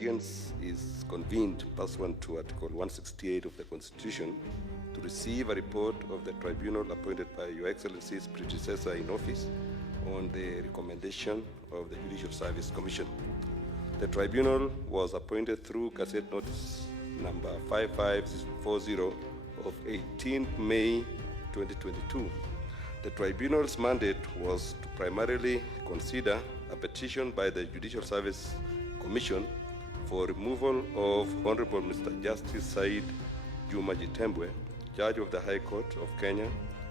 audience is convened pursuant to Article 168 of the Constitution to receive a report of the tribunal appointed by Your Excellency's predecessor in office on the recommendation of the Judicial Service Commission. The tribunal was appointed through Gazette Notice number 5540 of 18th May 2022. The tribunal's mandate was to primarily consider a petition by the Judicial Service Commission for removal of Honorable Mr. Justice Said Juma CHITEMBWE, Judge of the High Court of Kenya,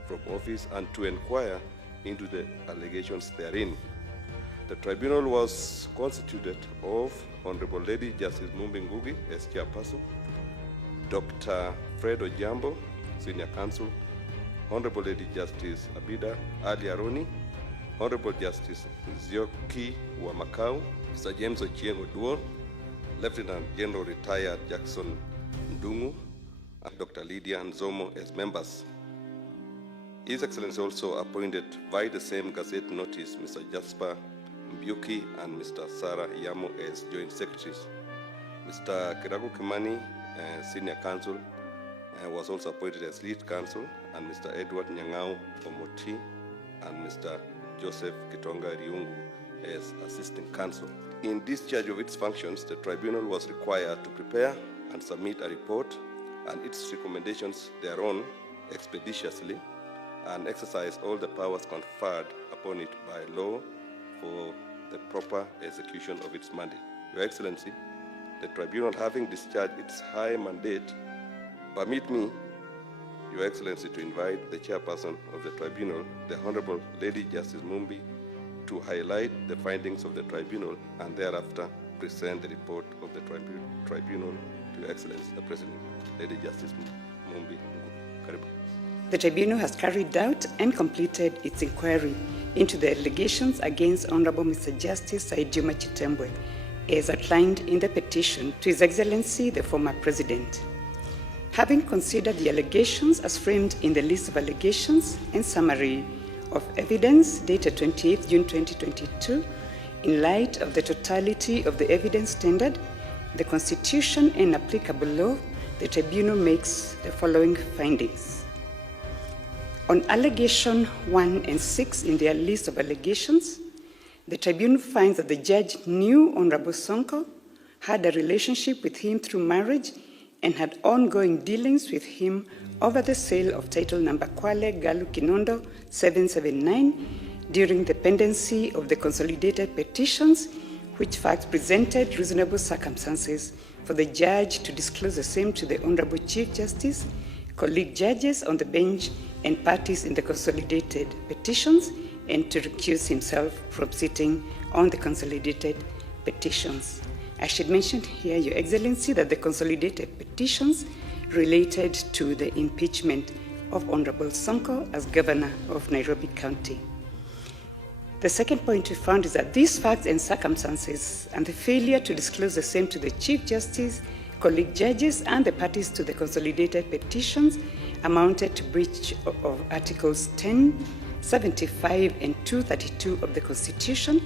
from office and to inquire into the allegations therein. The tribunal was constituted of Honorable Lady Justice Mumbi Ngugi as chairperson, Dr. Fred Ojambo, Senior Counsel, Honorable Lady Justice Abida Ali Aroni, Honorable Justice Nzioki Wamakau, Mr. James Ochieng Oduor, Lieutenant General Retired Jackson Ndungu, and Dr. Lydia Nzomo as members. His Excellency also appointed by the same Gazette Notice Mr. Jasper Mbiuki and Mr. Sarah Yamo as Joint Secretaries. Mr. Kiragu Kimani, Senior Counsel, was also appointed as Lead Counsel, and Mr. Edward Nyang'au Omoti and Mr. Joseph Kitonga Riungu as Assistant Counsel. In discharge of its functions, the tribunal was required to prepare and submit a report and its recommendations thereon expeditiously and exercise all the powers conferred upon it by law for the proper execution of its mandate. Your Excellency, the tribunal having discharged its high mandate, permit me, Your Excellency, to invite the chairperson of the tribunal, the Honorable Lady Justice Mumbi, to highlight the findings of the tribunal and thereafter present the report of the tribunal to Your Excellency, the President, Lady Justice Mumbi. Karibu. The tribunal has carried out and completed its inquiry into the allegations against Honorable Mr. Justice Said Juma CHITEMBWE, as outlined in the petition to His Excellency, the former President. Having considered the allegations as framed in the list of allegations and summary of evidence dated 28th June 2022, in light of the totality of the evidence tendered, the Constitution and applicable law, the tribunal makes the following findings. On allegation 1 and 6 in their list of allegations, the tribunal finds that the judge knew Honorable Sonko, had a relationship with him through marriage, and had ongoing dealings with him over the sale of title number Kwale Galu Kinondo 779 during the pendency of the consolidated petitions, which facts presented reasonable circumstances for the judge to disclose the same to the Honorable Chief Justice, colleague judges on the bench, and parties in the consolidated petitions, and to recuse himself from sitting on the consolidated petitions. I should mention here, Your Excellency, that the consolidated petitions related to the impeachment of Honorable Sonko as Governor of Nairobi County. The second point we found is that these facts and circumstances and the failure to disclose the same to the Chief Justice, colleague judges, and the parties to the consolidated petitions amounted to breach of Articles 10, 75, and 232 of the Constitution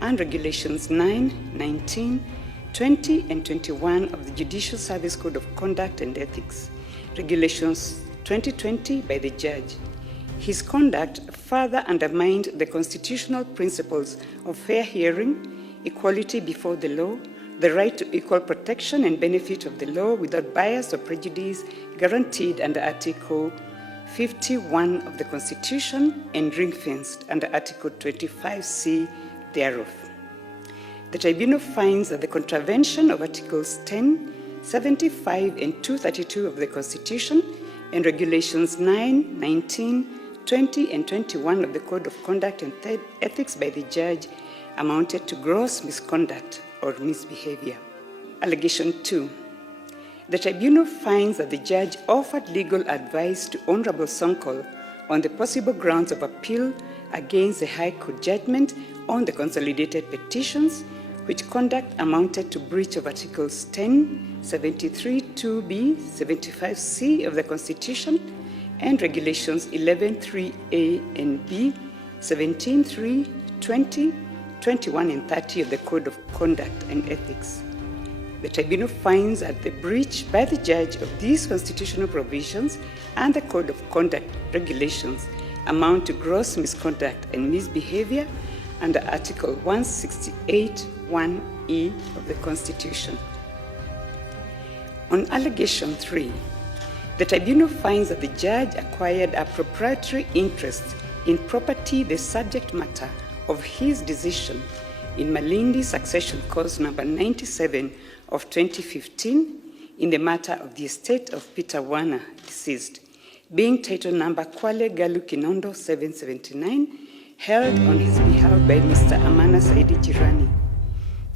and Regulations 9, 19, 20, and 21 of the Judicial Service Code of Conduct and Ethics, Regulations 2020 by the judge. His conduct further undermined the constitutional principles of fair hearing, equality before the law, the right to equal protection and benefit of the law without bias or prejudice guaranteed under Article 51 of the Constitution and ring-fenced under Article 25C thereof. The tribunal finds that the contravention of Articles 10, 75, and 232 of the Constitution and Regulations 9, 19, 20, and 21 of the Code of Conduct and Ethics by the judge amounted to gross misconduct or misbehavior. Allegation 2. The tribunal finds that the judge offered legal advice to Honorable Sonko on the possible grounds of appeal against the High Court judgment on the consolidated petitions, which conduct amounted to breach of Articles 10, 73, 2B, 75C of the Constitution and Regulations 11.3A and B, 17.3, 20, 21, and 30 of the Code of Conduct and Ethics. the tribunal finds that the breach by the judge of these constitutional provisions and the Code of Conduct regulations amount to gross misconduct and misbehavior under Article 168(1)(e) of the Constitution. On allegation 3, the tribunal finds that the judge acquired a proprietary interest in property, the subject matter of his decision in Malindi Succession Cause number 97 of 2015 in the matter of the estate of Peter Warner, deceased, being title number Kwale Galu Kinondo 779, held on his behalf by Mr. Amana Saidi Jirani.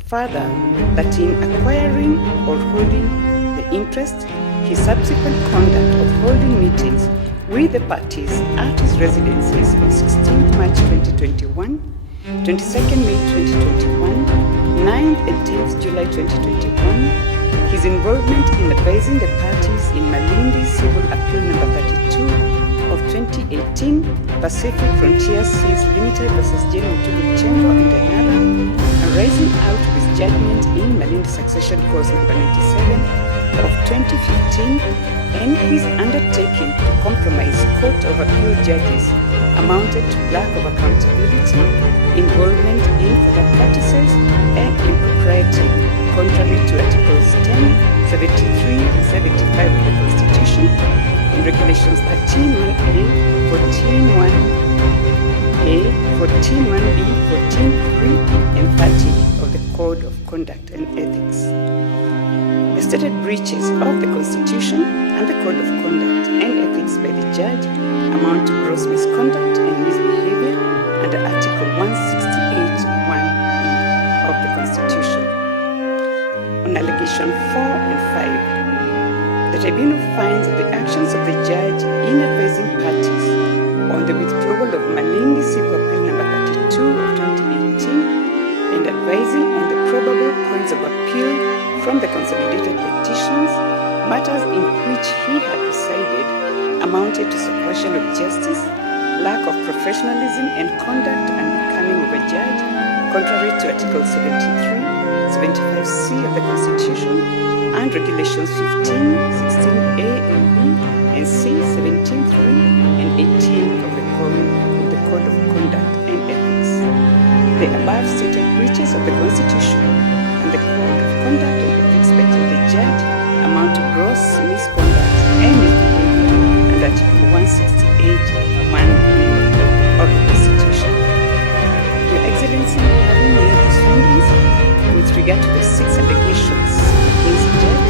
Further, that in acquiring or holding the interest, his subsequent conduct of holding meetings with the parties at his residences on 16th March 2021, 22nd May 2021, 9th and 10th July 2021, his involvement in advising the parties in Malindi Civil Appeal number 32 of 2018, Pacific Frontier Seas Limited versus Jane Mutulu Chengo and another, arising out of his judgment in Malindi Succession Cause number 97 of 2015, and his undertaking to compromise Court of Appeal judges amounted to lack of accountability, involvement in corrupt practices, and impropriety, contrary to Articles 10, 73, and 75 of the Constitution, and Regulations 13(1)(a), 14(1)(a), 14(1)(b), 14(3), and 30 of the Code of Conduct and Ethics. The stated breaches of the Constitution and the Code of Conduct and Ethics by the judge amount to gross misconduct and misbehavior under Article 168(1)(e) of the Constitution. On allegation 4 and 5, the tribunal finds that the actions of the judge in advising parties on the withdrawal of Malindi Civil Appeal number 32 of 2018 and advising on the probable points of appeal from the consolidated petitions, matters in which he had presided amounted to suppression of justice, lack of professionalism and conduct unbecoming of a judge, contrary to Article 73, 75C of the Constitution and Regulations 15, 16A and B and C, 17(3) and 18 of the Code of Conduct and Ethics. The above stated breaches of the Constitution and the Code of Conduct and Ethics by the judge amount to gross misconduct and misbehavior under Article 168(1)(e) of the Constitution. Your Excellency, having made these findings with regard to the 6 allegations against the judge,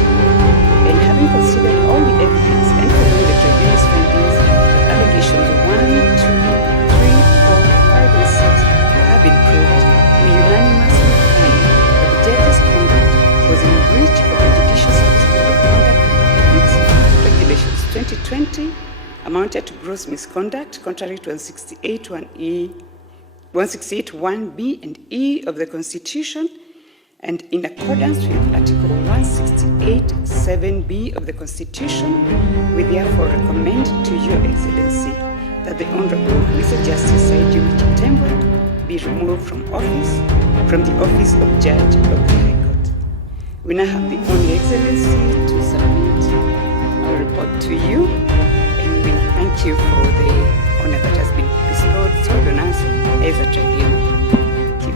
and having considered all the evidence and following the tribunal's findings that allegations 1, 2, 3, 4, 5, and 6 have been proved, we unanimously find that the judge's conduct was in breach of the Judicial Service Code of Conduct and Ethics Regulations 2020, amounted to gross misconduct contrary to 168(1)(b) and E of the Constitution, and in accordance with Article 168(7)(b) of the Constitution, we therefore recommend to Your Excellency that the Honorable Mr. Justice Saidi CHITEMBWE be removed from the office of Judge of the High Court. We now have the Honorable Excellency to submit our report to you, and we thank you for the honor that has been bestowed on us as a tribunal. Thank you.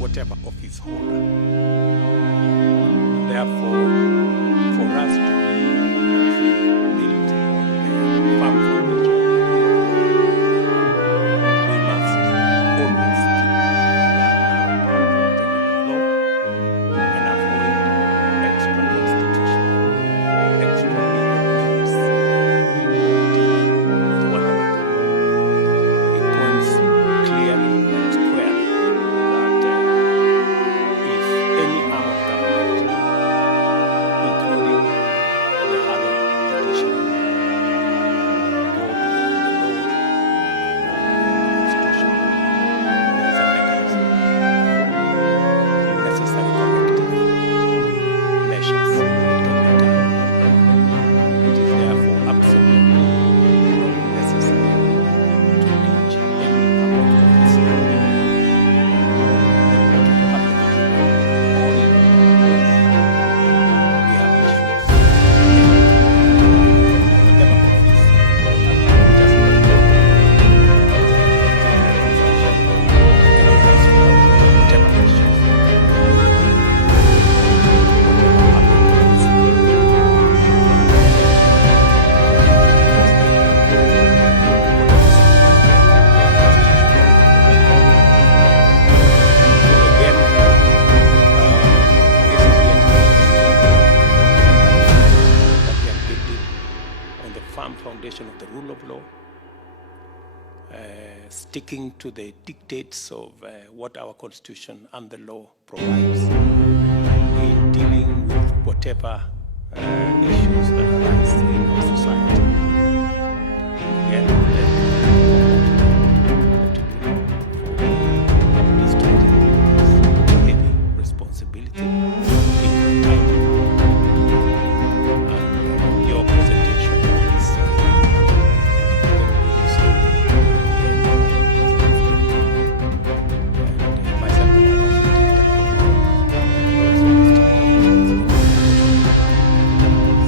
Whatever office holder. Therefore, for us to be built on the firm foundation of the rule of law, we must always keep that narrow path of the rule of law and avoid extra constitutional, extra legal means of dealing with one another. It points clearly sticking to the dictates of what our Constitution and the law provides in dealing with whatever issues that arise in our society. Again, this heavy responsibility in your time and your presentation is myself and others will take that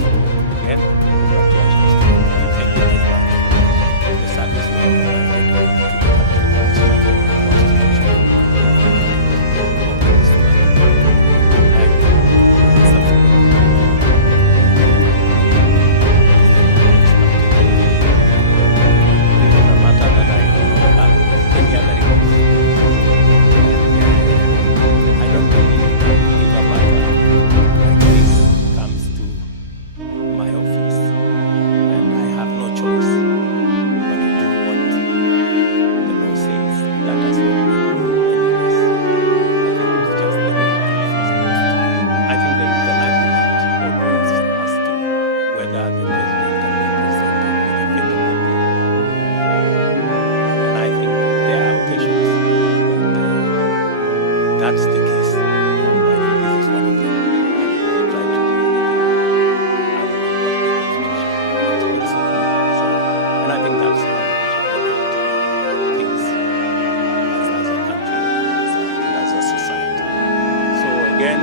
so again, congratulations to you. Thank you very much for the service you have provided to the Constitution of this month and subsequently. This is a matter that I don't have any other request. I don't believe that if a matter like this comes to my office and I have no choice but to do what the law says, that does not make me any less. I think it's just the way things are supposed to be. I think there is an argument always as to whether the president can be presented with a favorable bill. And I think there are occasions that that's the case. And I think this is one of them. I will try to do anything other than what the Constitution expects of me. So, and I think that's how we should look at things as a country and as a society. So again,